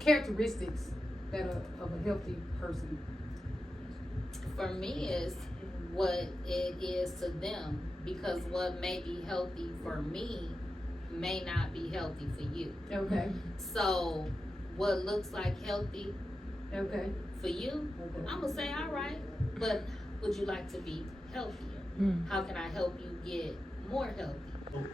characteristics that are of a healthy person? For me, is what it is to them, because what may be healthy for me may not be healthy for you. Okay. So what looks like healthy Okay. for you, Okay. I'm gonna say, all right, but would you like to be healthier? How can I help you get more healthy?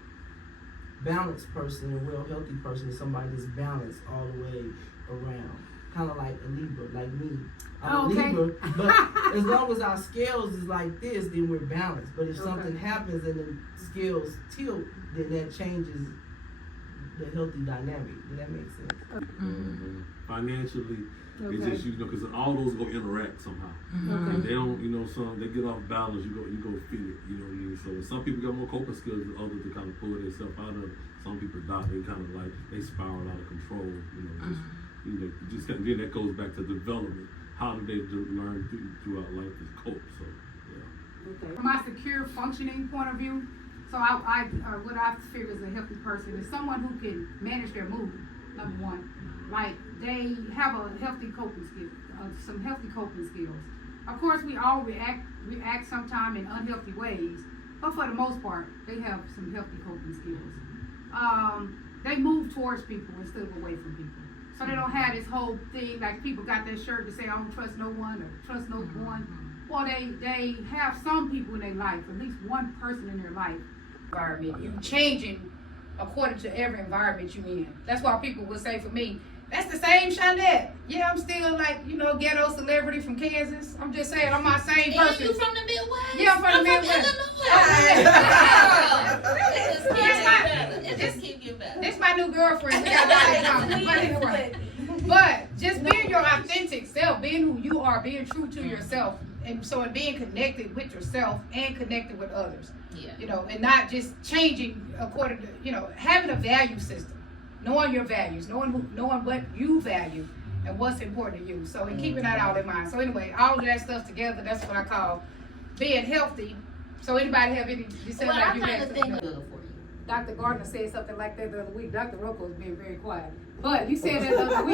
Balanced person, a real healthy person is somebody that's balanced all the way around. Kind of like a Libra, like me. I'm Okay. a Libra, but as long as our scales is like this, then we're balanced. But if Okay. something happens and the scales tilt, then that changes the healthy dynamic. Does that make sense? Financially, Okay. it's just, you know, because all those go interact somehow. Okay. If they don't, you know, some they get off balance, you go fit it, you know what I mean? So some people got more coping skills than others to kind of pull themselves out of it. Some people die, they kind of like, they spiral out of control, just then that goes back to development. How do they learn throughout life to cope? So, yeah. Okay. From my secure functioning point of view, so what I feel is a healthy person is someone who can manage their mood, number one. Like, they have a healthy coping skill, some healthy coping skills. Of course, we all react sometime in unhealthy ways, but for the most part, they have some healthy coping skills. They move towards people instead of away from people. So they don't have this whole thing, like people got that shirt to say, I don't trust no one, or trust no one. Well, they have some people in their life, at least one person in their life, environment. You changing according to every environment you in. That's why people will say for me, that's the same Shonette. Yeah, I'm still like, ghetto celebrity from Kansas. I'm just saying, I'm my same person. And you from the Midwest? Yeah, I'm from the Midwest. It just keep getting better. This my new girlfriend. We got that in common. But anyway, but just being your authentic self, being who you are, being true to yourself, and so being connected with yourself and connected with others. Yeah. And not just changing according to, having a value system, knowing your values, knowing what you value and what's important to you. So, and keeping that all in mind. So anyway, all of that stuff together, that's what I call being healthy. So anybody have any? You said Well, like I you kind had of something. think good for you. Dr. Gardner said something like that the other week. Dr. Rocco was being very quiet. But you said that the other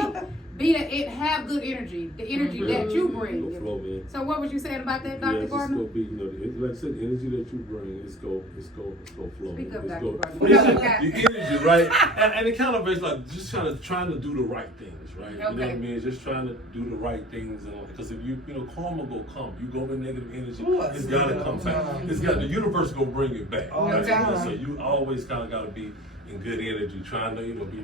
week, have good energy, the energy that you bring. Go flow, man. So what was you saying about that, Dr. Yes, Gardner? it's gonna be, like I said, the energy that you bring, it's go flow. Speak up, It's Dr. go- Gardner. But it's the energy, right? And it kind of is like just kind of trying to do the right things, right? You know what I Okay. mean? Just trying to do the right things, and because if karma go come. You go with negative energy, What? it's gotta come back. The universe gonna bring it back. All Right? the time. So you always kind of gotta be in good energy, trying to be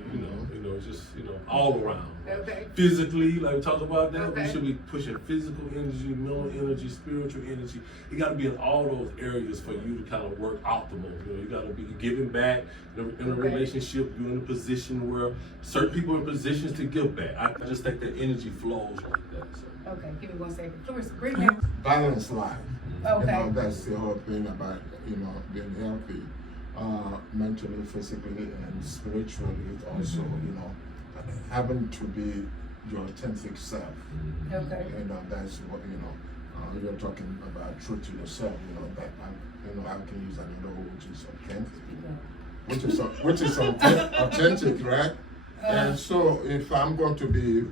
just all around. Okay. Physically, like we talked about that, Okay. we should be pushing physical energy, mental energy, spiritual energy. You got to be in all those areas for you to kind of work optimal. You got to be giving back in a Okay. relationship. You're in a position where certain people are in positions to give back. I just think that energy flows like that. So. Okay, give me 1 second. Clarissa, bring that. Balanced life. Okay. That's the whole thing about, being healthy, mentally, physically, and spiritually. Also, having to be your authentic self. Okay. That's what, you're talking about true to yourself, that, I can use another word, which is authentic. Which is authentic, right? And so if I'm going to be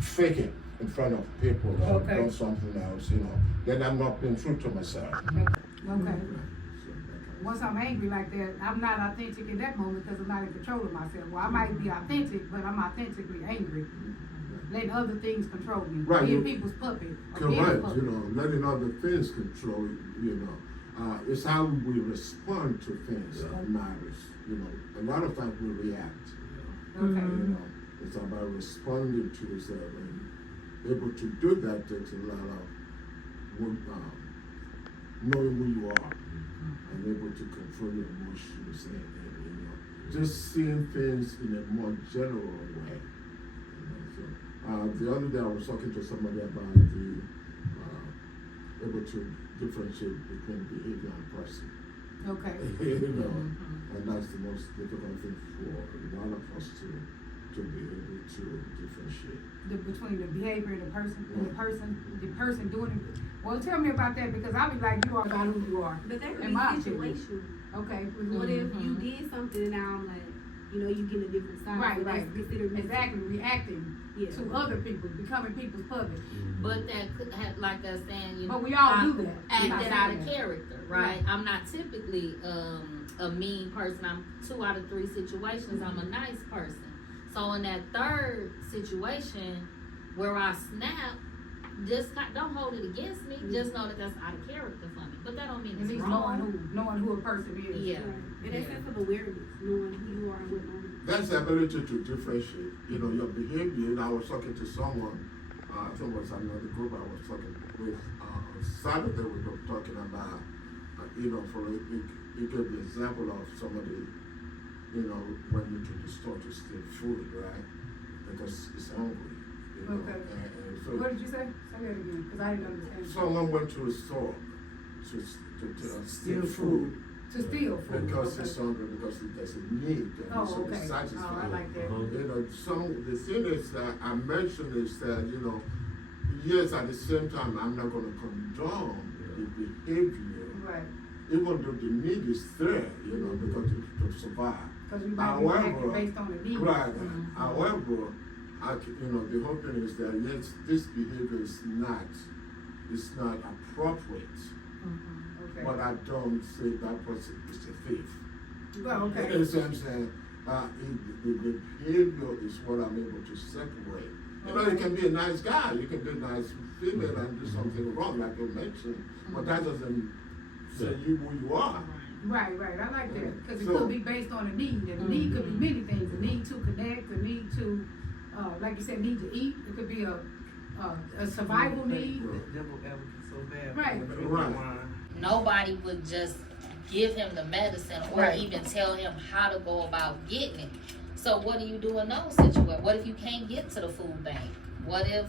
faking in front of people or Okay. doing something else, then I'm not being true to myself. Okay. Once I'm angry like that, I'm not authentic in that moment because I'm not in control of myself. Well, I might be authentic, but I'm authentically angry. Letting other things control me. Right, Being you- people's puppet. Or being a Correct, puppet. letting other things control, it's how we respond to things that matters. A lot of times we react. Okay. It's about responding to yourself, and able to do that takes a lot of knowing who you are and able to control your emotions and just seeing things in a more general way. The other day I was talking to somebody about the able to differentiate between behavior and person. Okay. And that's the most difficult thing for a lot of us to be able to differentiate. Between the behavior and the person, and the person doing it. Well, tell me about that because I be like you are about who you are. But that could In be my opinion. situational. Okay. What if you did something and now I'm like, you know, you get a different side. Right, so that's right. considered missing. Exactly, reacting Yeah. to other people, becoming people's puppet. But that could have, like I was saying, you know, But we all I do that. acted Not out saying of that. character, right? I'm not typically a mean person. I'm 2 out of 3 situations. I'm a nice person. So in that third situation where I snap, don't hold it against me. Just know that that's out of character for me. But that don't mean At it's least wrong. knowing who a person is. Yeah. Right. And that sense of awareness, knowing who you are and what moment. That's the ability to differentiate, you know, your behavior. And I was talking to someone, I think it was another group I was talking with, Saturday we were talking about, you know, you gave the example of somebody, you know, went into the store to steal food, right? Because it's hungry, you know. Okay. And so What did you say? Say that again, because I didn't understand. someone went to a store to steal food. To steal food. Because Okay. it's hungry, because there's a need that Oh, needs to be okay. satisfied. Oh, I like that. You know, the thing is that I mentioned is that, you know, yes, at the same time, I'm not gonna condone the behavior, Right, even though the need is there, you know, because to survive. because we might be acting However, based on the need. right, Mhm. however, you know, the whole thing is that, yes, this behavior is not appropriate, Okay. but I don't say that person is a thief. Well, okay. You know what I'm saying? The behavior is what I'm able to separate. You know, you can be a nice guy, you can be a nice female and do something wrong, like you mentioned, but that doesn't say you who you are. Right, I like that, because it So- could be based on a need, and the need could be many things, a need to connect, a need to, like you said, need to eat, it could be a survival need. Devil advocate so bad. Right. Right. Nobody would just give him the medicine or Right. even tell him how to go about getting it. So what do you do in those situations? What if you can't get to the food bank? What if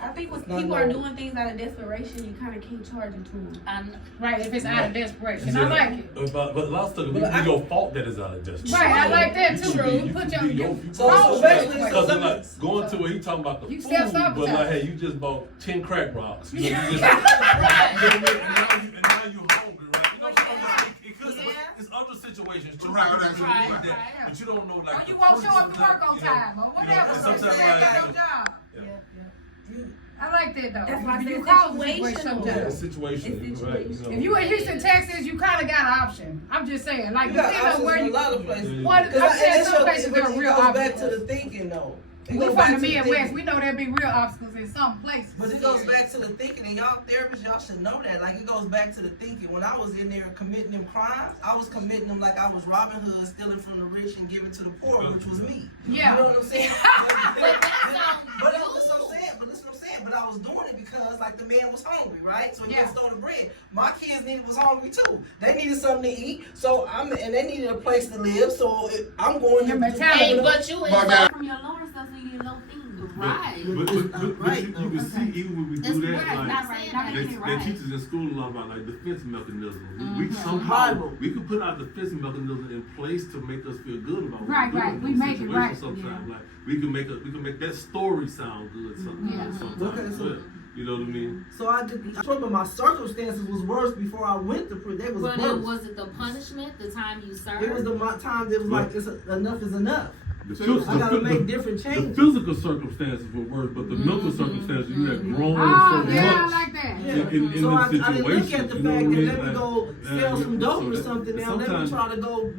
I think when It's not people are no- doing things out of desperation, you kind of can't charge it to them. I'm Right, if it's out of desperation, I like it. But a lot of stuff, But it's I- your fault that it's out of desperation. Right, I like that too. You You put your- you So Oh, especially wait, Cause some- like going to it, he talking about the You food, self-sabotage. but like, hey, you just bought 10 crack rocks. You know, you just, you know Right. what I mean? And now you hungry, right? You know, it's other situations too. Right, you right, do right, that, right. But you don't know like. Or the you won't show up to person, work on you know, time, or whatever, and so sometimes you ain't got like- no job. Yeah. I like that though. That's why I You said cause a situational. situation Yeah, sometimes. situation, It's right? You situational. know. If you in Houston, Texas, you kind of got an option. I'm just saying, like, You got depending on options where in a you. lot of places. Yeah. What, I'm Cause saying and some places there are it real goes back to the obstacles. thinking though. It We goes from back the to Midwest, thinking. we know there'd be real obstacles in some places. But it goes back to the thinking, and y'all therapists, y'all should know that. Like, it goes back to the thinking. When I was in there committing them crimes, I was committing them like I was Robin Hood, stealing from the rich and giving to the poor, which was me. Yeah. You know what I'm saying? But that's on But you. that's what I'm saying. But listen what I'm saying. But I was doing it because, like, the man was hungry, right? So he Yeah. was throwing the bread. My kids was hungry too. They needed something to eat. So and they needed a place to live. So I'm going Your to mentality. Hey, but you But is that- From your lower stuff, so you get low things. right. But you can see even when we That's do that, right, like, not saying that. they, Get it they right. teach us in school a lot about like defense mechanisms. We Mhm. somehow Survival. we can put our defense mechanisms in place to make us feel good about what Right, we're right. doing We in make it situations right, sometimes. yeah. Like we can make that story sound good sometimes. Yeah. Sometimes, Okay, so- but, you know what I mean? So I did. But my circumstances was worse before I went to prison. They was But worse. was it the punishment, the time you served? It was the time that was like enough is enough. The, So phys- I the, gotta phy- make the, different the changes. physical circumstances were worse, but the mental Mhm. circumstances you had grown Oh, so yeah, I much. like that. Yeah. In So the I didn't look at the situation, fact you know that what I mean? let me go sell some dope or something. Now let me sometimes- try to go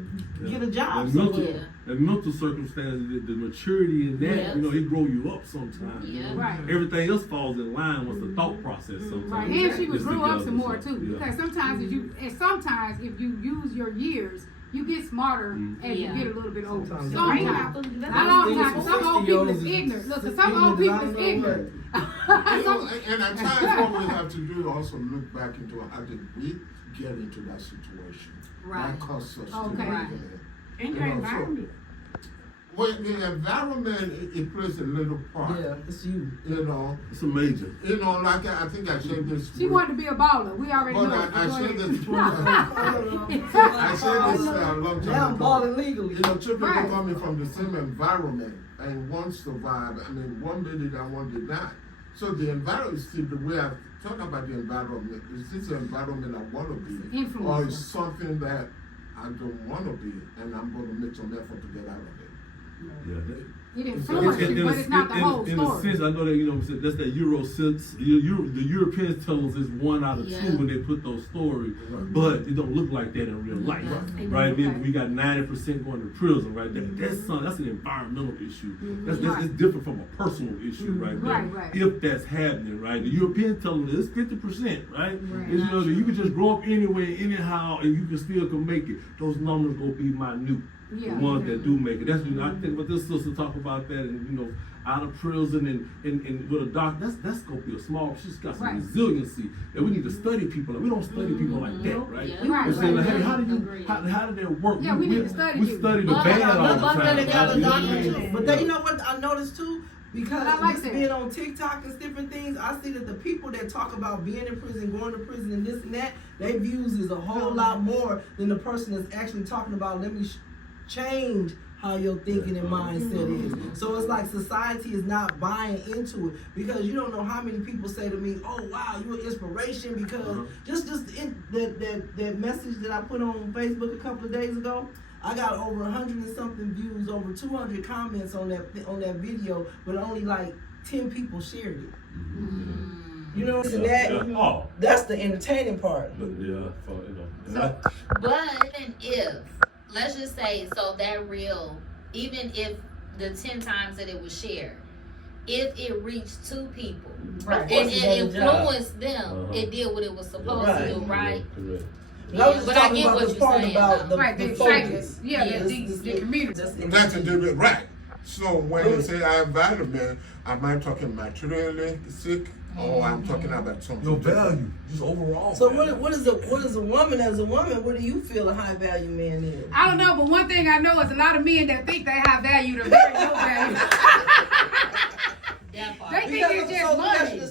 get a job. That mental, somewhere. Yeah. that mental circumstances, the maturity in that, Yes. you know, it grow you up sometimes. Yeah. Right. Everything else falls in line with the thought process sometimes. Right, and she was It's grew up together, some more so, too, yeah. because sometimes if you use your years, you get smarter as Yeah. you get a little bit older. Sometimes. Sometimes. Not all the time. Some old people is ignorant. Look, some old people is ignorant. You know, and at times what we have to do is also look back into how did we get into that situation. Right. That caused us to Okay. be Right. there. And You your know, so- environment. Well, the environment, it plays a little part. Yeah, it's you. You know, It's a major. like I think I said this. She wanted to be a baller. We already But know I it. said Go this. ahead. I said this a long time Now I'm ago. balling legally. You know, two people Right. coming from the same environment and one survived. I mean, one did it and one did not. So the environment is still the way I talk about the environment. Is this the environment I want to be in? Or Influencer. is something that I don't want to be, and I'm going to make some effort to get out of it. Yeah, that, It influences you, but it's not the whole in a story. sense, I know that, you know, that's that Euro sense. The Europeans tell us it's 1 out of 2 Yeah. when they put those stories, Right. but it don't look like that in real life, right? Okay. Then we got 90% going to prison, right? That's an environmental issue. That's it's different from a personal issue, right there. Right. If that's happening, right? The Europeans tell us it's 50%, right? Right. It's, you know, that you can just grow up anywhere, anyhow, and you can still can make it. Those numbers gonna be minute. Yeah. The ones that do make it. That's you know, I think. But this sister talk about that, and you know, out of prison and with a doctor. That's gonna be a small. She's got some Right. resiliency, and we need to study people. Like, we don't study people like that, right? Yeah. Right, We're saying, like, hey, how do you Agreed. how did that work? Yeah, we need to study We you. study the But- bad all the But time. they got a You know what I doctor mean? too. But they, you know what I noticed too? Because I like just that. being on TikTok and different things, I see that the people that talk about being in prison, going to prison, and this and that, their views is a whole lot more than the person that's actually talking about. Let me change how your thinking and mindset is. So it's like society is not buying into it because you don't know how many people say to me, "Oh wow, you're an inspiration." Because that message that I put on Facebook a couple of days ago. I got over 100 and something views, over 200 comments on that video, but only like 10 people shared it. You know what I'm saying? Oh, That's the entertaining part. yeah, for, you know. And So, I- but even if, let's just say, so that reel, even if the 10 times that it was shared, if it reached 2 people Right. and it influenced them, Uh-huh. it did what it was supposed Right. to do, right? Correct. But I was just But I talking get about what the you're part saying, about though. Right, the focus. excitement. Yeah, Yeah. the community. That's a different, right. So when you say I value man, am I talking materialistic or I'm talking about something Your different? value, just overall. So value. what is a woman as a woman? What do you feel a high value man is? I don't know, but one thing I know is a lot of men that think they have value, they're very low value. That part. They think it's just money.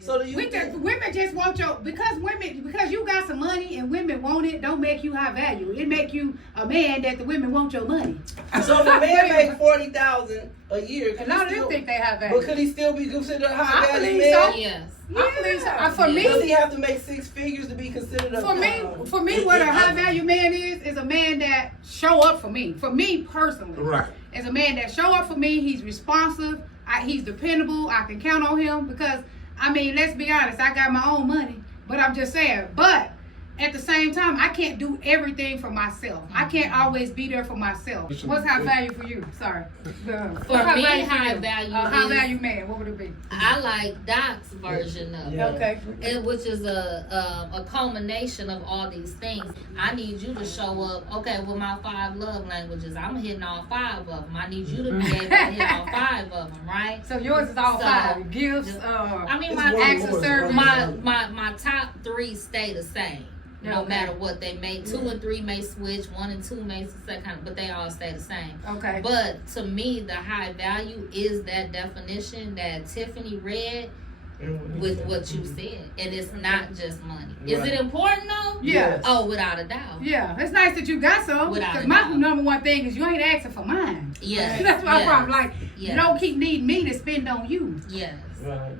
So do you Women just want because you got some money and women want it, don't make you high value. It make you a man that the women want your money. so if a man make 40,000 a year, A lot of them think they have value. but could he still be considered a high I value believe man? so. Yes. I believe so. For Does he me, have to make 6 figures to be considered a for me, what a high value man is a man that show up for me. For me personally, Right. as a man that show up for me, he's responsive. He's dependable. I can count on him because, I mean, let's be honest. I got my own money, but I'm just saying. But at the same time, I can't do everything for myself. I can't always be there for myself. What's high value for you? Sorry. For me, high value high is- value man. What would it be? I like Doc's version of it. Yeah. Okay. Which is a culmination of all these things. I need you to show up. Okay, with my 5 love languages, I'm hitting all 5 of them. I need you to be able to hit all 5 of them, right? So yours is all So, 5 gifts. I mean, It's my one acts of more, service. my top 3 stay the same. No Okay. matter what they make, 2 and 3 may switch, 1 and 2 may second, but they all stay the same. Okay. But to me, the high value is that definition that Tiffany read with what you said, and it's not just money. Is it important though? Yeah. Oh, without a doubt. Yeah, it's nice that you got some. Without Because a my doubt. number one thing is you ain't asking for mine. Yes. That's my yes, problem. Like yes. you don't keep needing me to spend on you. Yes. Right.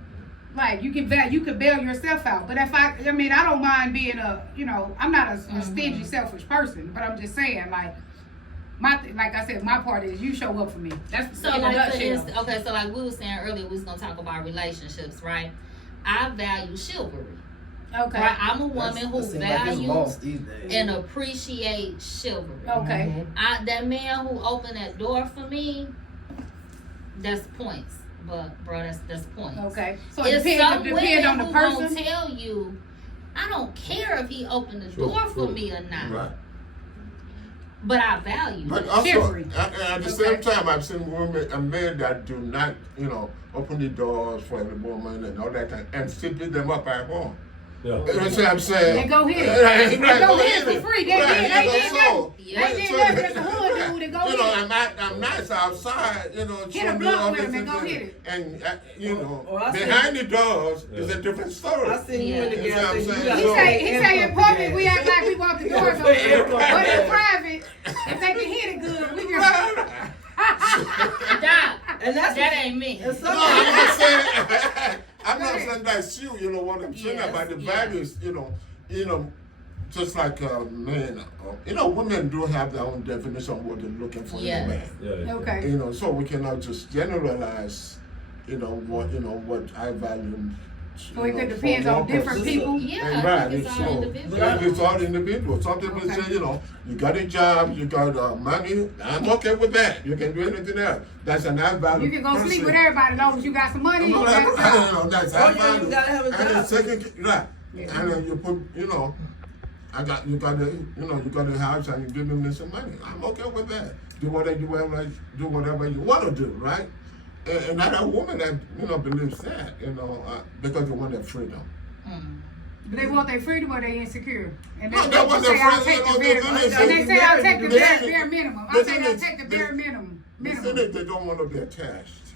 Like you can bail yourself out. But if I mean, I don't mind being I'm not a stingy, selfish person. But I'm just saying, like like I said, my part is you show up for me. That's So in a like for nutshell. instance, okay, so like we were saying earlier, we was gonna talk about relationships, right? I value chivalry. Okay. Right? I'm a woman who That seems like it's values lost these days. and appreciates chivalry. Okay. That man who opened that door for me, that's points. But bro, that's points. Okay. So it It's depends some on women the who person. gonna tell you, I don't care if he opened the door for me or not, Right. but I value But it. also, Chivalry. at the same time, I've seen women and men that do not, open the doors for every woman and all that, and still beat them up at home. Yeah. You know what I'm saying? They go hit it. Right, They right, go hit it for free. They Right, did you know, that. so- Yeah. They did that as a hood dude. They go hit it. I'm nice outside, Hit a showing blunt all with these him and go things, hit it. and I see. behind the doors is a different story. I seen you in the Yeah. gas That's what I'm station. saying. You got He say in public we act like we want the doors open, but in private, if they can hit it good, we can. Doc, And that's that ain't me. and No, some I'm not saying I'm not saying that's you. What I'm saying Yes, about the yes. values. just like men, women do have their own definition of what they're looking for in a man. Yeah. Okay. So we cannot just generalize, what I value. So it could depend on different people. Yeah, Right, I think it's all so individual. yeah, it's all individual. Some people Okay. say, you got a job, you got money. I'm okay with that. You can do anything else. That's an I value. You can go sleep with everybody as long as you got some money. No, You got a job. that's Oh, I yeah, value. you gotta have a And job. it's taking right. Yeah. And then you put, you got a house and you give me some money. I'm okay with that. Do whatever you want to do, right? And not a woman that believes that, because they want their freedom. They want their freedom or they insecure. And No, they they want say their I'll freedom, take the they bare don't and they say I'll take the they- bare minimum. I they say don't- I'll take the they- bare minimum. They say that they don't want to be attached.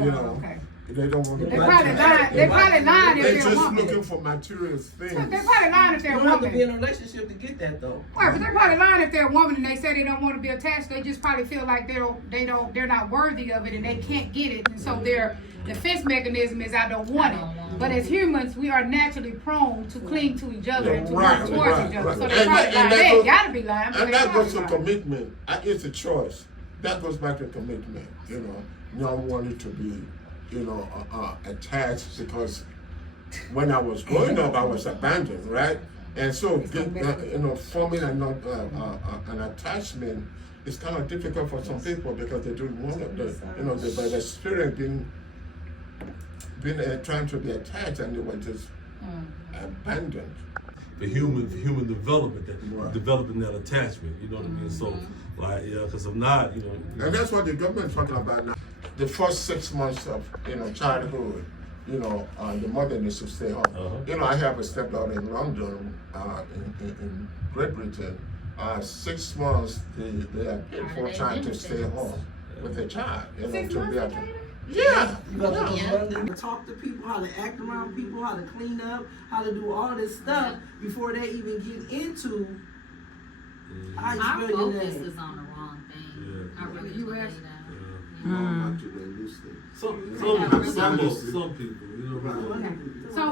Okay. They don't want to They be probably attached. lying. They probably lying if They're they're a just woman. looking for material things. They probably lying if You they're a don't have to be in woman. a relationship to get that though. Right, but they're probably lying if they're a woman and they say they don't want to be attached. They just probably feel like they're not worthy of it and they can't get it, and so their defense mechanism is I don't want it. But as humans, we are naturally prone to cling to each other and to Right, move towards right, each other. right. So And they probably that lying. They goes- ain't gotta be lying, but And they that goes to probably lying. commitment. It's a choice. That goes back to commitment. You don't want it to be, attached because when I was growing up, I was abandoned, right? And so, forming an attachment is kind of difficult for some people because they don't want it. The spirit being trying to be attached and they were just abandoned. The human development, Right. developing that attachment. You know what I mean? So, because if not, And that's what the government is talking about now. The first 6 months of childhood, the mother needs to stay home. Uh-huh. I have a stepdaughter in London, in Great Britain. 6 months they are paid for trying to stay home with the child. 6 to months be they able to. paid her? Yeah. You got to Yeah. learn to talk to people, how to act around people, how to clean up, how to do all this stuff before they even get into how you Our spell your focus name. is on the wrong thing. Yeah. I really You believe ask- that. Not to the listening. some people, Okay. So,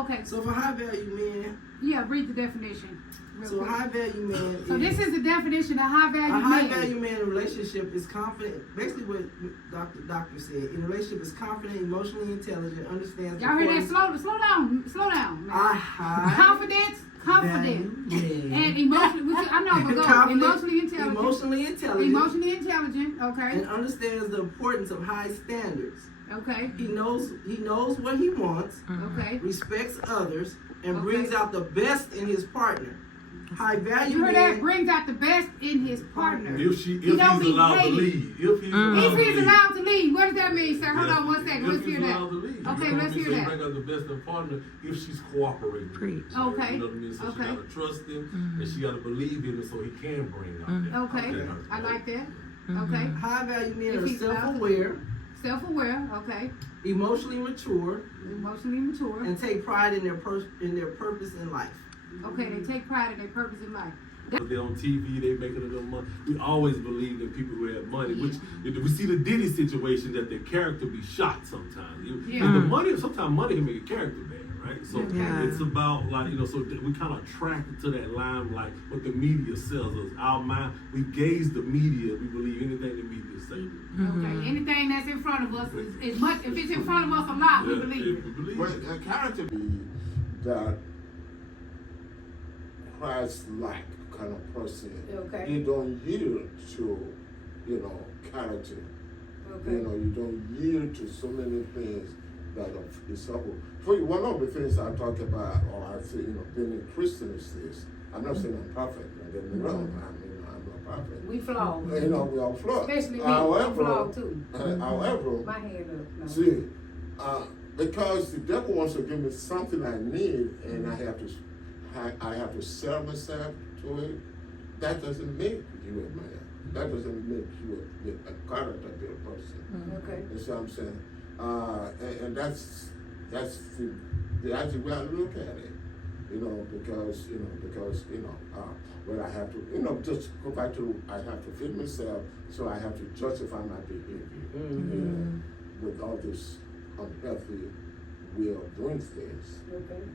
okay. So for high value men, Yeah, read the definition. real so a quick. high value man So this is the definition of high value a high man. value man in a relationship is confident. Basically, what doctor said. In a relationship, is confident, emotionally intelligent, understands. Y'all heard that? importance- Slow down. A Man. high Confidence, value man. and emotionally. I know, but go. Confident, Emotionally intelligent. Emotionally intelligent. Emotionally intelligent. Okay. And understands the importance of high standards. Okay. He knows what he wants, Okay. respects others, and Okay. brings out the best in his partner. High value You heard that? man. Brings out the best in his partner. If He he's don't be allowed to hated. lead, if he's If he's allowed to lead, what does that mean, sir? Hold Yes, on one second. Let's if hear he's that. allowed to lead. Okay, let's hear So that. bring out the best in partner if she's cooperating. Preach. So, Okay. You know what I mean? So Okay. she gotta trust him and she gotta believe in him so he can bring out that. Okay. that I like that. Mm-hmm. Okay. High value men If are he's allowed to. self-aware, Self-aware. Okay. emotionally mature, Emotionally mature. and take pride in their purpose in life. Okay. They take pride in their purpose in life. But they're on TV, they making enough money. We always believe that people who have money, which we see the Diddy situation that their character be shot sometimes. Yeah. And the money, sometimes money can make a character bad, right? So Yeah. it's about so we kind of attracted to that limelight, what the media sells us. Our mind, we gaze the media, we believe anything the media say. Okay. Anything that's in front of us is much. If it's in front of us a lot, we believe it. We believe But it. a character be that Christ-like kind of person. Okay. You don't yield to, character. You don't yield to so many things that are acceptable. For you, one of the things I talk about, or I say, being a Christian is this. I'm not saying I'm perfect. Don't get me wrong. I'm not perfect. We flawed. We are flawed. Especially me. I'm flawed too. However, My hand up. No. see, because the devil wants to give me something I need, and I have to sell myself to it. That doesn't make you a man. That doesn't make you a character-built person. Okay. You see what I'm saying? And that's the actual way I look at it. Because when I have to, just go back to, I have to feed myself, so I have to justify my behavior. With all this unhealthy will drink this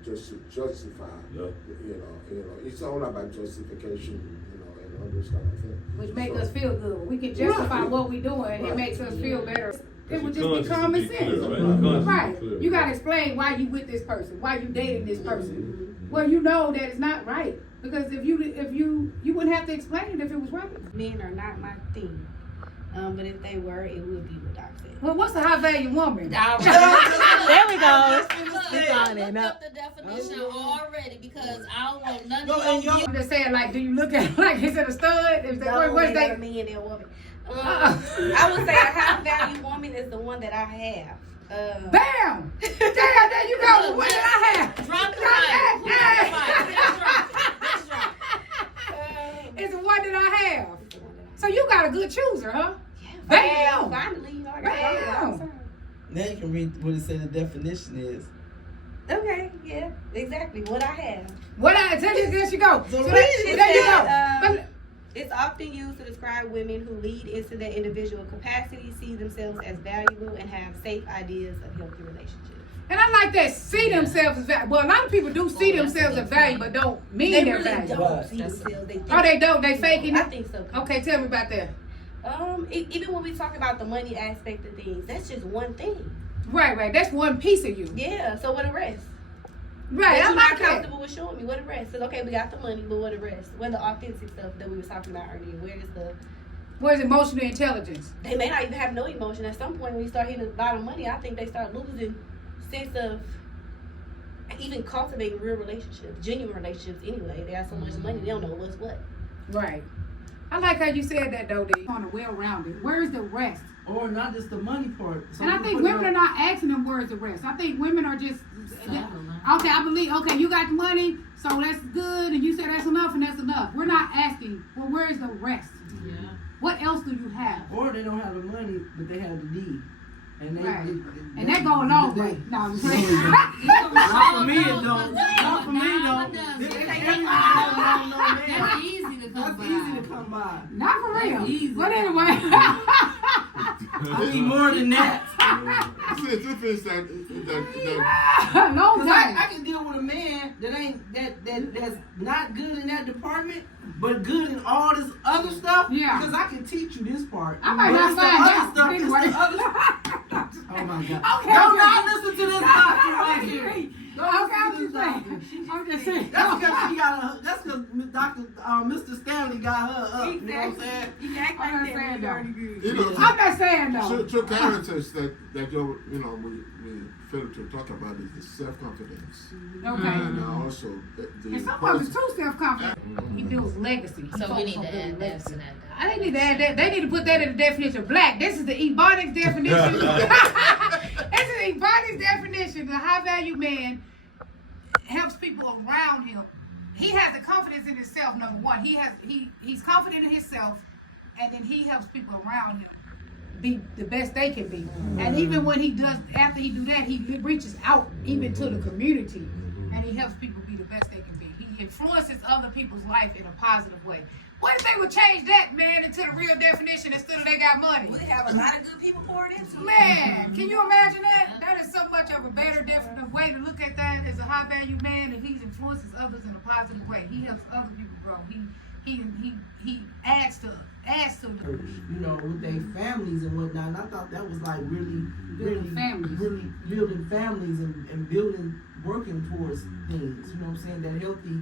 just to justify. Yeah. You know, it's all about justification. You know, and all this kind of thing. Which make So- us feel good. We can justify Right. what we doing. It Right. makes us feel better. It would Your just be conscience common be clear, sense. right? Your conscience Right. be clear. You gotta explain why you with this person, why you dating this person. Well, you know that it's not right. Because if you wouldn't have to explain it if it was right. Men are not my thing. But if they were, it would be what Doc said. Well, what's a high value woman? All right. There we go. Look, It's on I it. looked No. up the definition already because I don't want none No, of and your y'all- I'm just saying, like, do you look at it like is it a stud? Is that, No, what's they got a that? man and a woman. Uh-uh. I would say a high value woman is the one that I have. Bam! Damn, there you go. What did I have? Drop the Drop mic. that. Drop the mic. Let's drop it. It's the one that I have. So you got a good chooser, huh? Bam! Bam! Finally, you know, I Bam! got Now you can read what it say the definition is. Okay, yeah, exactly. What I have. What I tell you, there you go. So So there it you said, go. But- It's often used to describe women who lead into their individual capacity, see themselves as valuable, and have safe ideas of healthy relationships. And I like that. See themselves as valuable. Well, a lot of people do see themselves as valuable, but don't mean They they're really valuable. don't Right. see themselves. They think. Oh, they don't. They faking I it. think so. Okay, tell me about that. Even when we talk about the money aspect of things, that's just one thing. Right. That's one piece of you. Yeah. So what the rest? Right. That I you're like not that. comfortable with showing me. What the rest? Cause okay, we got the money, but what the rest? Where the authentic stuff that we was talking about earlier? Where is the? Where's emotional intelligence? They may not even have no emotion. At some point, when you start hitting a lot of money, I think they start losing sense of even cultivating real relationships, genuine relationships. Anyway, they have so much money, they don't know what's what. Right. I like how you said that though, D. On a well-rounded. Where's the rest? Or not just the money part. Some And I people think put it women are on- not asking them where's the rest. I think women are just Settling. okay. I believe okay. You got the money, so that's good, and you said that's enough, and that's enough. We're not asking. Well, where's the rest? Yeah. What else do you have? Or they don't have the money, but they have the deed. And they, Right. And that go a long way. No, I'm saying. Not for me, it don't. Not for me, though. Everybody don't know, man. That's easy to come That's by. easy to come by. Not for real. Easy. But anyway. I need more than that. See, the thing is that Long Cause time. I can deal with a man that ain't that's not good in that department, but good in all this other stuff. Yeah. Because I can teach you this part. I might But not it's the find other out, stuff. but It's anyway. the other stuff. Oh my God. Okay, Do okay. not listen to this doctor right here. Okay, Don't I'm listen just to this doctor. saying. I'm just saying. That's because she got her. That's because Mr. Stanley got her up. You know what I'm saying? You act I'm like not saying that. though. you know, I'm not saying though. two characters that we fail to talk about is the self-confidence Okay. and also the And someone is too self-confident. He builds legacy. He So we focus need on to building add that legacy. to that. I didn't need to add that. They need to put that in the definition of black. This is the Ebonics definition. This is the Ebonics definition. The high value man helps people around him. He has the confidence in himself, number one. He's confident in himself, and then he helps people around him be the best they can be. And even when he does, after he do that, he reaches out even to the community, and he helps people be the best they can be. He influences other people's life in a positive way. What if they would change that, man, into the real definition instead of they got money? We have a lot of good people poured into it. Man, can you imagine that? That is so much of a better different way to look at that as a high value man, and he influences others in a positive way. He helps other people grow. He adds to the You know, with their families and whatnot. And I thought that was like really families. really building families and building, working towards things. You know what I'm saying? That healthy.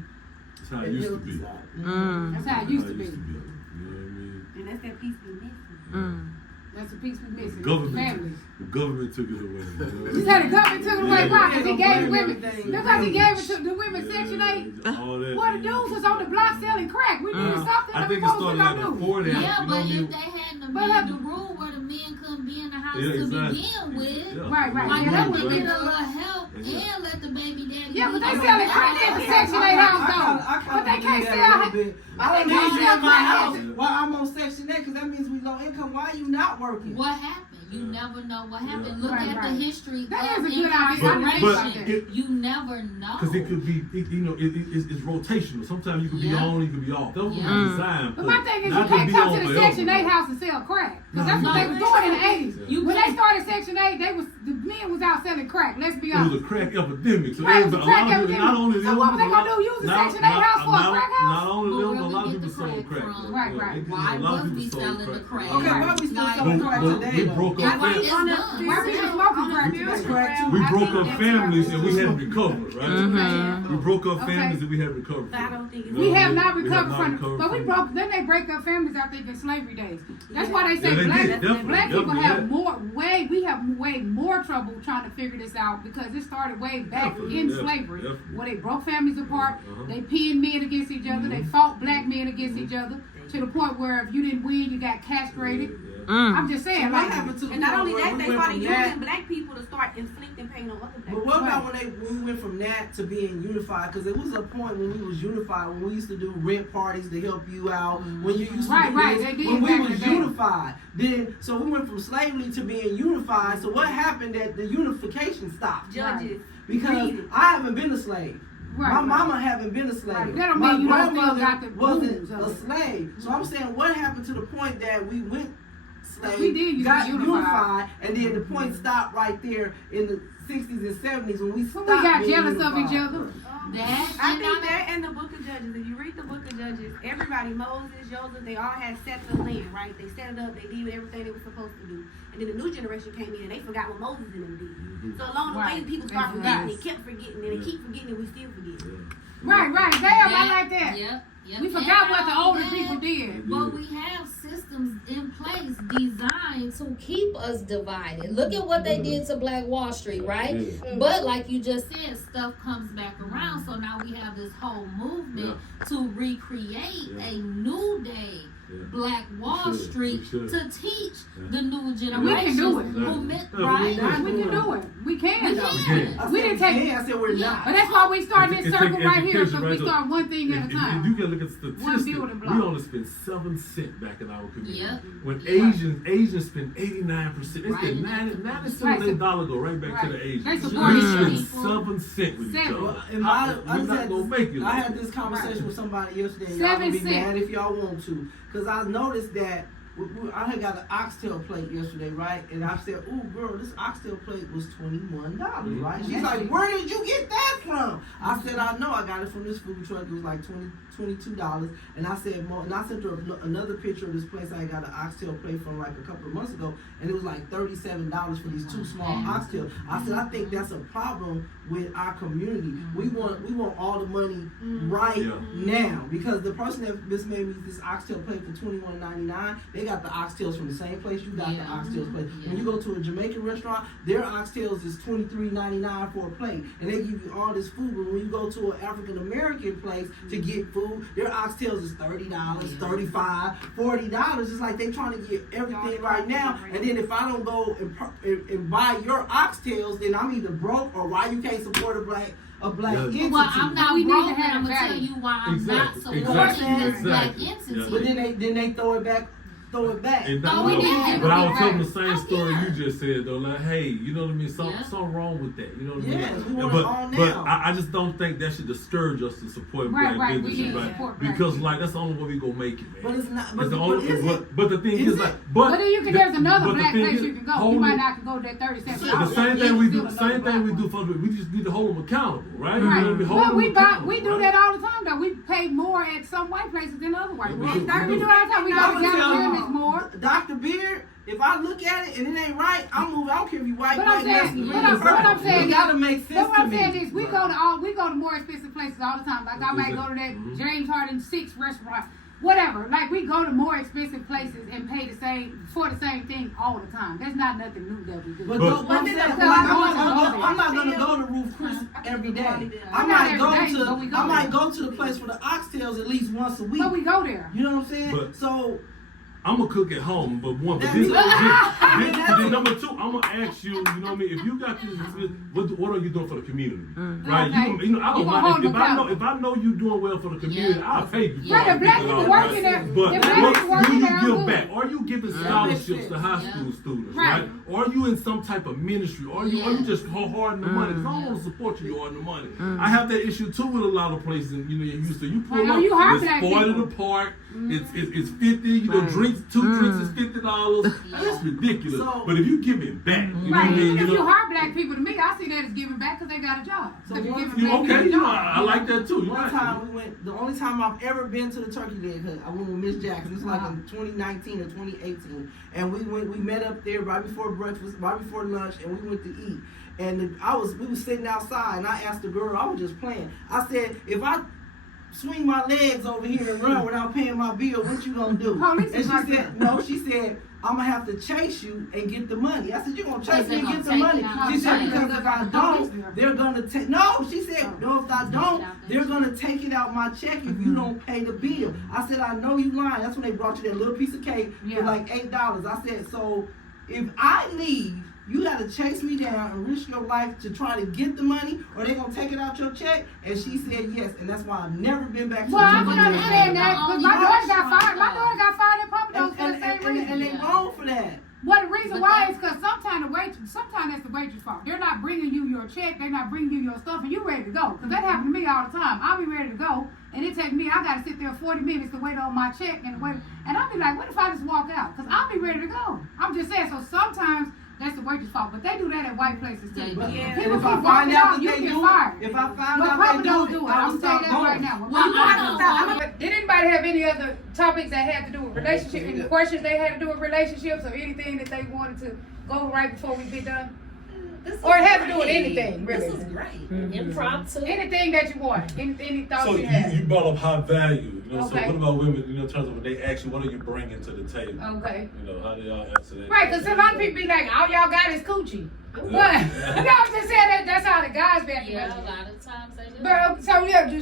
That's how it used to be. side. That's how it used to be. You know what I mean? And that's that piece we missing. That's the piece we missing. Government, Families. the government took it away. You know? You said the government took it away. Why? Because he gave the women. Everything. Because he gave it to the women Section 8. All that. Well, the dudes was on the block selling crack. We needed something. I think it what was we started out gonna do? before that. Yeah, you know but what I mean? if they hadn't But made look- the rule where the men couldn't be in the house Yeah, to exactly. begin with, Yeah. Right. like Yeah, they that could would get be. a little help Yeah. and let the baby daddy. Yeah, but be they the selling one crack that at the has Section it. 8 house I though. kinda But they believe can't that sell. a little bit. I don't they need can't you sell in my crack. house while I'm on Section 8 because that means we low income. Why are you not working? What happened? You never know what happened. Look Right, at right. the history That of is a good idea. incarceration. But You never know. Because it could be, it's rotational. Sometimes you could be Yeah. on, you could be off. That was Yeah. designed. But my thing is, you not can't be come on to the forever. Section 8 house and sell crack. Because that's No, what they no. were doing in the 80s. You When they can't- started Section 8, the men was out selling crack. Let's be It was honest. a crack epidemic. So Right, it was a a crack lot of people, not only epidemic. So them, what was they but gonna do? Use the not- Section 8 house for a not- crack house? Not only But them, where but a we lot of get people the sold crack crack. from? Right, Yeah, right. they did. Why A lot of was people we sold selling the crack? Okay, Right. why we still Like- selling crack But today? we though? broke Yeah, up why families. it's On the- done. Why we just smoking crack That's today? crack too. We I broke think up that's families right. and we had to recover, right? Mhm. We broke up Okay. families and we had to recover. But I don't think it's. We have not We have recovered not from recovered but we from broke, then they break up families out there in slavery days. That's why they say Yeah, they black, did, definitely, black people definitely, have yeah. we have way more trouble trying to figure this out because it started way back Definitely, in definitely, slavery definitely. where they broke families apart, Uh-huh. they pinned men against each other, they fought black men against each other to the point where if you didn't win, you got castrated. I'm just So saying, what like, happened to the And not point only where that, we they went started from that? using black people to start inflicting pain on other black But what people. about when we went from that to being unified? Because there was a point when we was unified, when we used to do rent parties to help you out. When you used to Right, do right, this, they did when we back in was the day. unified. Then so we went from slavery to being unified. So what happened that the unification stopped? Judges. Because Read it. I haven't been a slave. Right, My right. mama haven't been a slave. Right. That don't My mean you don't still grandmother got the wasn't rules of a it. slave. So I'm saying, what happened to the point that we went slave, We did used to got be unified. and then the point stopped right there in the 60s and 70s when we when stopped we got being jealous of each unified. other. That I and think I- that and the Book of Judges. If you read the Book of Judges, everybody, Moses, Joseph, they all had sets of land, right? They set it up, they did everything they were supposed to do. And then the new generation came in and they forgot what Moses and them did. So along the way, Right. people start They forgetting, forgot. they kept forgetting, and they keep forgetting, and we still forget. Right, right. Damn, I like that. Yep, yep. We forgot what the And older that- people did. But we have systems in place designed to keep us divided. Look at what they did to Black Wall Street, right? Yeah. But like you just said, stuff comes back around. So now we have this whole movement to recreate Yeah. a new day. Yeah. Black Wall We should, Street we should. to teach Yeah. the new And we generation can do it. who meant Yeah, right. We can do it. We can. We though. can. I We said didn't take- I said we're Yeah. not. But that's why we started this It circle take right here, education, because we right? So start one thing at a If you time. can look at statistics, building block. we only spend 7 cents back in our community. Yep. When Asians spend 89%, they Right. spend 90 cents Right. of their dollar go right back to the Right. Asians. They We support each spend other. 7 cents with each Seven. other. Well, in my, We're not gonna make it. I had this conversation with somebody yesterday. And y'all 7 can be cents. mad if y'all want to, because I noticed that I had got an oxtail plate yesterday, right? And I said, "Ooh, girl, this oxtail plate was $21, right?" She's like, "Where did you get that from?" I said, "I know. I got it from this food truck. It was like $22." And I said, and I sent her another picture of this place I got an oxtail plate from like a couple of months ago, and it was like $37 for these 2 small oxtails. I said, I think that's a problem with our community. We want all the money right Yeah. now, because the person that just made me this oxtail plate for $21.99, they got the oxtails from the same place you got the Yeah. oxtails plate. Yeah. When you go to a Jamaican restaurant, their oxtails is $23.99 for a plate, and they give you all this food. But when you go to an African American place to get food, their oxtails is $30, $35, $40. It's like they trying to get everything right now. And then if I don't go and buy your oxtails, then I'm either broke or why you can't support a black Yeah. entity. Well, I'm not We need broke, to and have I'm gonna tell value. you why I'm Exactly, not supporting exactly, this black exactly. entity. Yeah. But then they throw it back. And No, we didn't. but I was Right. telling the same Oh, story yeah. you just said though, like, hey, you know what I mean? Yeah. Something wrong with that. You know what I mean? Yes, we Like, want it all but now. I just don't think that should discourage us to support Right, black right. We businesses, need to right? support black Because businesses. like that's the only way we gonna make it, man. But it's not. It's But, the only, but is it? but the thing Is is it? like, But then you can, there's another but the black thing place is, you can go. hold You might it- not can go to that 37. The same thing we do. Same thing we do for. We just need to hold them accountable, right? You know what I mean? Hold But them we accountable, do right? that all the time though. We pay more at some white places than other white We places. do, we We do. do all the time. We go I'ma to tell California you, it's more. Dr. Beard, if I look at it and it ain't right, I'm moving. I don't care if you white, But black, I'm saying, Mexican, what I'm saying, it gotta make sense But what I'm to saying me. is, we go to more expensive places all the time. Like I might go to that James Harden 6 restaurant, whatever. Like we go to more expensive places and pay the same for the same thing all the time. That's not nothing new that we do. But, But- I'm saying, But- I'm not gonna go to Ruth Chris every day. I Not might every go day, to but we go I might there. go to the place for the oxtails at least once a week. But we go there. You know what I'm saying? But- So I'm gonna cook at home, but one. But That's- then number two, I'm gonna ask you. You know what I mean? If you got this, what are you doing for the community? Right? Okay. You know, I You don't gonna mind hold if them I know accountable. if I know you doing well for the community, Yeah. I'll pay you. Yeah, for the it, black you people know, working there. But The black what people do working you there, I'm give good. back? Are you giving scholarships to high school students? Right. Right? Are you in some type of ministry? Are you just hoarding the money? If I don't want to support you, you're hoarding the money. I have that issue too with a lot of places. You know, you pull Right, up, you hard it's black 40 people. to park. It's 50. You know, Right. drink two drinks is $50. That's ridiculous. So- but if you give it back, you know what I Right, mean? even if You you know, hire black people, to me, I see that as giving back because they got a job. So 'Cause you're one- giving you black okay? people a You know, job. I like that too. You're One right. time we went. The only time I've ever been to the turkey leg hut, I went with Miss Jackson. It's like in 2019 or 2018, and we met up there right before breakfast, right before lunch, and we went to eat. And we was sitting outside, and I asked the girl. I was just playing. I said, if I swing my legs over here and run without paying my bill, what you gonna do? Police And is she like said, that. no. She said, I'm gonna have to chase you and get the money. I said, you gonna chase me and get the Take money? it out. She said, No, because if I don't, they're gonna take. No, she said, no, if I don't, they're gonna take it out my check if you don't pay the bill. I said, I know you lying. That's when they brought you that little piece of cake Yeah. for like $8. I said, so if I leave, you gotta chase me down and risk your life to try to get the money, or they gonna take it out your check? And she said yes, and that's why I've never been back to Well, I the can turkey leg. understand that because my Yeah. daughter got fired. My daughter got fired at Papa Do's for the same reason. And they wrong for that. Well, the reason But why that- is because sometimes that's the waitress fault. They're not bringing you your check, they're not bringing you your stuff, and you ready to go. Because that happened to me all the time. I'll be ready to go, and it take me, I got to sit there 40 minutes to wait on my check, and I'll be like, what if I just walk out? Because I'll be ready to go. I'm just saying, so sometimes that's the waitress fault, but they do that at white places too. They do. Yeah. People And if keep I find walking out out, that you they get do fired. it, if I find But out Papa they don't do do it, it. I I'm will saying stop that going. right now. Well, I But did anybody have any other topics that had to do with relationships, any questions they had to do with relationships, or anything that they wanted to go right before we get done? Or it had to do with anything, really? This is great. Impromptu. Anything that you want, any thoughts So you have. you brought up high value. You know, Okay. so what about women? You know, in terms of when they ask you, what are you bringing to the table? Okay. You know, how do y'all answer that? Right, because a lot of people be like, all y'all got is coochie. But, no, I'm just saying that's how the guys be acting. Yeah, a lot of times they do. But,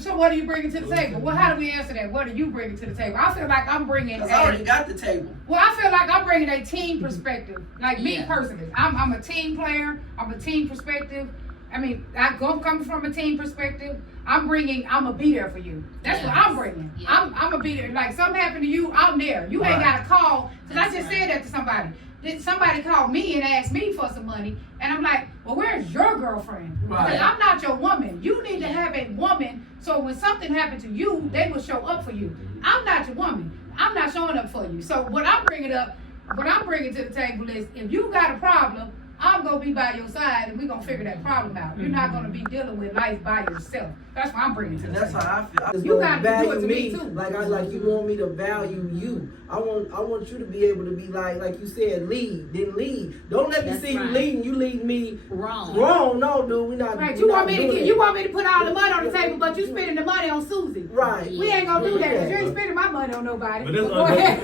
so what are you bringing to the table? Well, how do we answer that? What are you bringing to the table? I feel like I'm bringing Because I already a, got the table. well, I feel like I'm bringing a team perspective. Like me Yeah. personally, I'm a team player. I'm a team perspective. I mean, I go coming from a team perspective. I'm a be there for you. That's what I'm bringing. Yeah. I'm a be there. Like something happened to you, I'm there. You ain't got to call. Cause I just said that to somebody. Somebody called me and asked me for some money, and I'm like, well, where's your girlfriend? Right. Because I'm not your woman. You need to have a woman, so when something happened to you, they will show up for you. I'm not your woman. I'm not showing up for you. So what I'm bringing to the table is, if you got a problem, I'm gonna be by your side, and we're gonna figure that problem out. You're not gonna be dealing with life by yourself. That's what I'm bringing to the And that's table. how I feel. I just You want gotta do value it to me, too. like you want me to value you. I want you to be able to be like you said, lead, then lead. Don't let me That's see right. you leading. You lead me Wrong. wrong. No, dude, we not. Right, we you not want me to doing get, that. you want me to put all the money on the table, but you spending the money on Susie. Right. We ain't gonna do that, 'cause you ain't Yeah. spending my money on nobody. But that's Go ahead.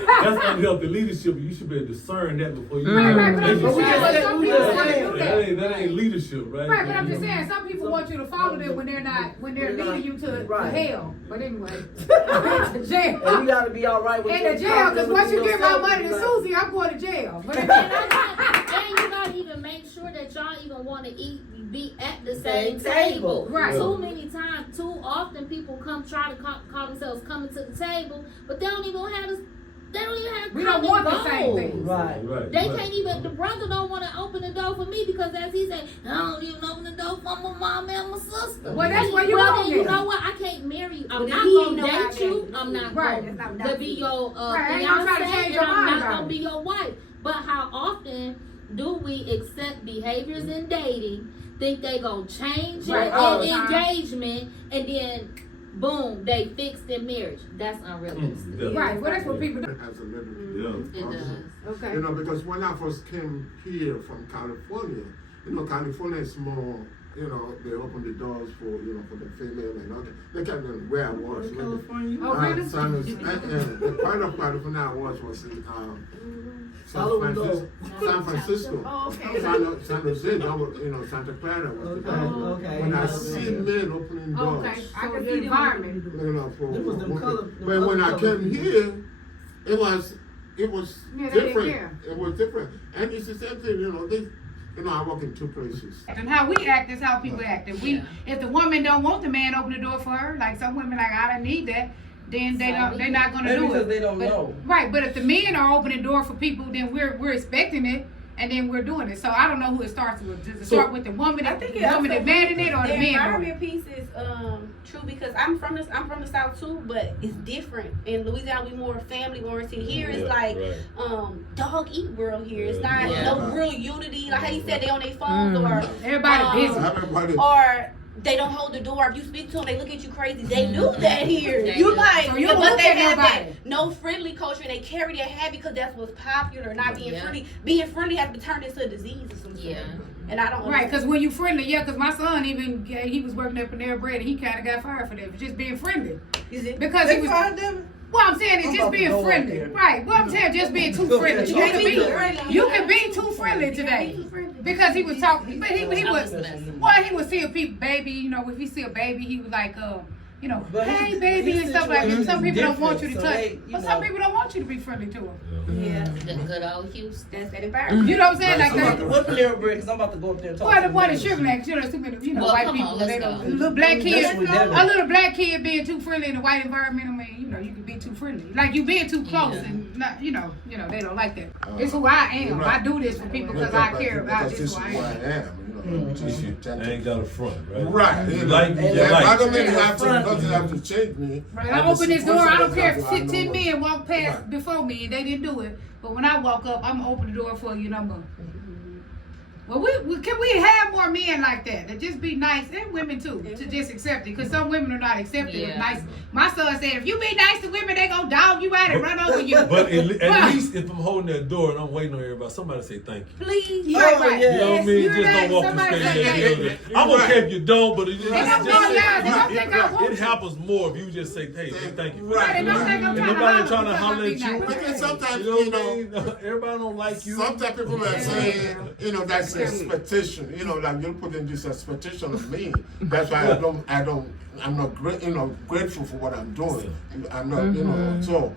unhealthy leadership. You should be able to discern that before you. Right, right, but I'm make just a saying, decision. some people want to do that. That ain't leadership, right? Right, but I'm just saying, some people want you to follow them when they're leading you to Right. hell. But anyway, to jail. And you gotta be all right with In the jail, because once you give my money to Susie, I'm going to jail. But And you not even make sure that y'all even want to be at the same table. Right. Too many times, too often, people try to call themselves coming to the table, but they don't even have we don't common want the goals. same thing. Right. Right. They right. can't even, the brother don't want to open the door for me because as he said, I don't even open the door for my mom and my sister. Well, that's where you Well, wrong then you then. know what? I can't marry you. I'm But not he going ain't to know how date to you. date I'm not Right. going That's not to be your Right, ain't gonna try to fiance, change and your I'm mind not about going to it. be your wife. But how often do we accept behaviors in dating, think they going to change Right, it all in the time. engagement, and then boom, they fixed in marriage? That's unrealistic. Yeah. Right, well, that's what people do. Has a little Yeah. It does. Okay. You know, because when I first came here from California, you know, California is more, you know, they open the doors for, you know, for the female and all that. They can't even where I was. Really. California. Oh, really? San Jose, the part of California I was in San Francisco. Oh, okay. San Jose, that was, you know, Santa Clara was the Okay, time. okay. When I see men opening doors, Okay, I So can he see the didn't environment. you know, for It was them women. color- them But when I other came colors. here, it was Yeah, they didn't different. care. It was different, and it's the same thing. You know, I work in two places. And how we act is how people act. If the woman don't want the man open the door for her, like some women like, I don't need that, then they're not gonna Maybe do because it. they don't But- know. Right, but if the men are opening the door for people, then we're expecting it. and then we're doing it. So I don't know who it starts with. Does it So- start with the woman I that think the it woman also- demanding it or the The man doing it? environment piece is true because I'm from the South too, but it's different. In Louisiana, we more family oriented. Here it's like dog eat world. Here it's not Yeah. no real unity. Like how you said, they on their phones or Everybody busy. Everybody. or they don't hold the door. If you speak to them, they look at you crazy. They do that here. They You do. like, So you don't but look they at have nobody. that no friendly culture, and they carry their habit because that's what's popular. Not being Yeah. friendly. Being friendly has been turned into a disease or something. Yeah. And I don't. Right, because when you friendly, yeah, because my son even, he was working at Panera Bread and he kind of got fired for that, for just being friendly. Is it? Because he They was, fired them? well, I'm saying it's I'm just about to being go up friendly. there. Right, well, I'm saying just being too Go friendly. ahead. You can be, friendly. you can be too friendly today. Because he was talking, but he was, well, he would see a baby, you know, if he see a baby, he was like, you know, But hey his- baby his and stuff like that. situation Some is people don't want you to different, so touch, they, you but some know. people don't want you to be friendly to them. Yeah. The good old Houston. That's that environment. You know what I'm saying? Right, Like so that. What Panera Bread? Because I'm about to go up there and talk Well, to the one in them. Sugar Land, you know, too many, you know, Well, white come people, on, they let's don't, go. little black That's kids, what they're a little black kid being too friendly in a white environment, I mean, you know, you can be too friendly. Like you being too close Yeah. and not, you know, they don't like that. It's who I am. right. I do this for people because I care about Because this this who is I who I am. am. You know, just I authentic. ain't got a front, right? Right. You You like know, me, you yeah, like I me. don't mean Yeah, have to, front. doesn't have to change me. Right, I'm I open the this door, person I don't care that if I know 10 what- men walk past Right. before me, they didn't do it. But when I walk up, I'm gonna open the door for you, number. Well, we can we have more men like that just be nice, and women too, to just accept it, because some women are not accepting of Yeah. nice. My son said, if you be nice to women, they gonna dog you out and run over you. But at Right. least if I'm holding that door and I'm waiting on everybody, somebody say thank you. Please. Right, Oh, right. yeah. You know what I mean? You're Just nice. don't walk Somebody through say straight thank you. I'm okay if you don't, but it just, They don't know lies. They don't think I want it you. happens more if you just say, hey, thank you. Right, they don't think I'm And trying to nobody holler trying to because holler I at be you. nice. Because sometimes, You know you what I know, mean? Everybody don't like you. sometimes people are saying, Yeah. you know, that's expectation. You know, like you're putting this expectation of me. That's why I'm not grateful for what I'm doing. I'm not, you know, so.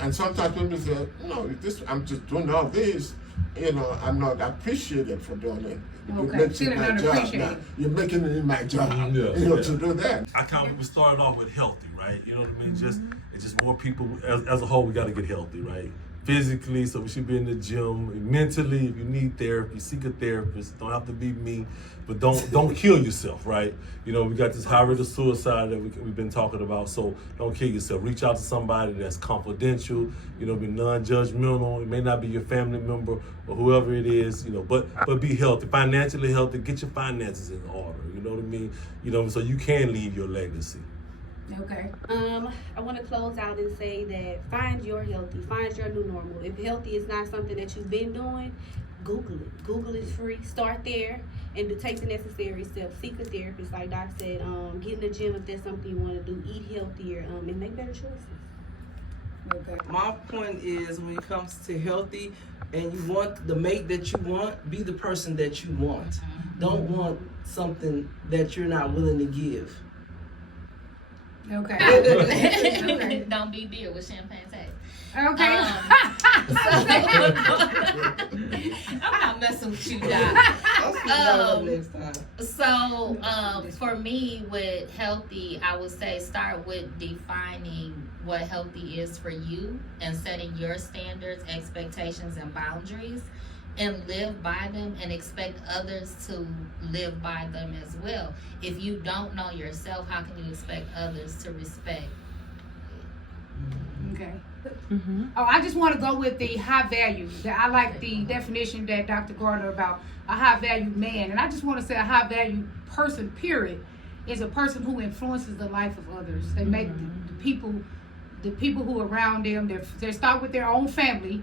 And sometimes people say, no, I'm just doing all this. You know, I'm not appreciated for doing it. Okay, You're making feeling my job. unappreciated. Now. You're making it in my job. Yeah. You know, to do that. I kind of started off with healthy, right? You know what I mean? It's just more people as a whole. We got to get healthy, right? Physically, so we should be in the gym. Mentally, if you need therapy, seek a therapist. Don't have to be me, but don't kill yourself, right? You know, we got this high rate of suicide that we've been talking about. So don't kill yourself. Reach out to somebody that's confidential. You know, be non-judgmental. It may not be your family member or whoever it is. You know, but be healthy, financially healthy. Get your finances in order. You know what I mean? You know, so you can leave your legacy. Okay. I want to close out and say that find your healthy, find your new normal. If healthy is not something that you've been doing, Google it. Google is free. Start there and to take the necessary steps. Seek a therapist, like Doc said. Get in the gym if that's something you want to do. Eat healthier and make better choices. Okay. My point is, when it comes to healthy and you want the mate that you want, be the person that you want. Don't want something that you're not willing to give. Okay. Okay. Don't be beer with champagne taste. Okay. I'm not messing with you, Doc. I'll speak that up next time. So, for me, with healthy, I would say start with defining what healthy is for you and setting your standards, expectations, and boundaries, and live by them and expect others to live by them as well. If you don't know yourself, how can you expect others to respect? Okay. Oh, I just want to go with the high value. I like the definition that Dr. Gardner about a high value man. And I just want to say a high value person, period, is a person who influences the life of others. They make the people who are around them, they start with their own family,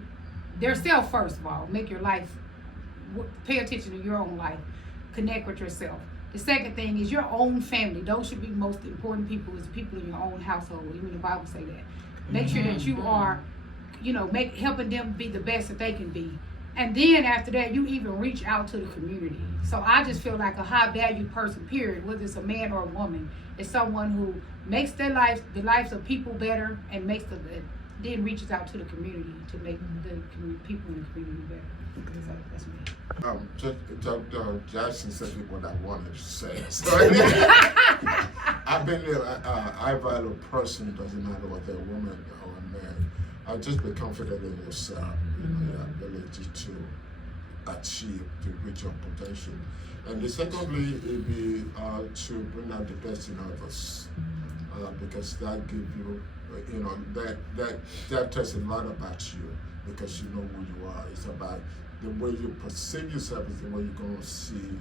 their self first of all. Make your life, pay attention to your own life. Connect with yourself. The second thing is your own family. Those should be the most important people, is people in your own household. Even the Bible say that. Make sure that you are, helping them be the best that they can be. And then after that, you even reach out to the community. So I just feel like a high value person, period, whether it's a man or a woman, is someone who makes the lives of people better and then reaches out to the community to make the people in the community better. That's me. Jackson said what I wanted to say. So I've been there. I value a person. Doesn't matter whether they're a woman or a man. Just be confident in yourself. You know, your ability achieve to reach your potential. And the secondly, it'd be to bring out the best in others, because that gives you, that tells a lot about you, because you know who you are. It's about the way you perceive yourself is the way you're going to see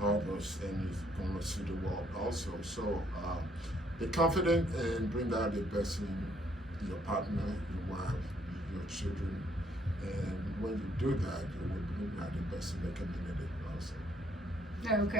others, and you're going to see the world also. So be confident and bring out the best in your partner, your wife, your children. And when you do that, you will bring out the best in the community also. Okay.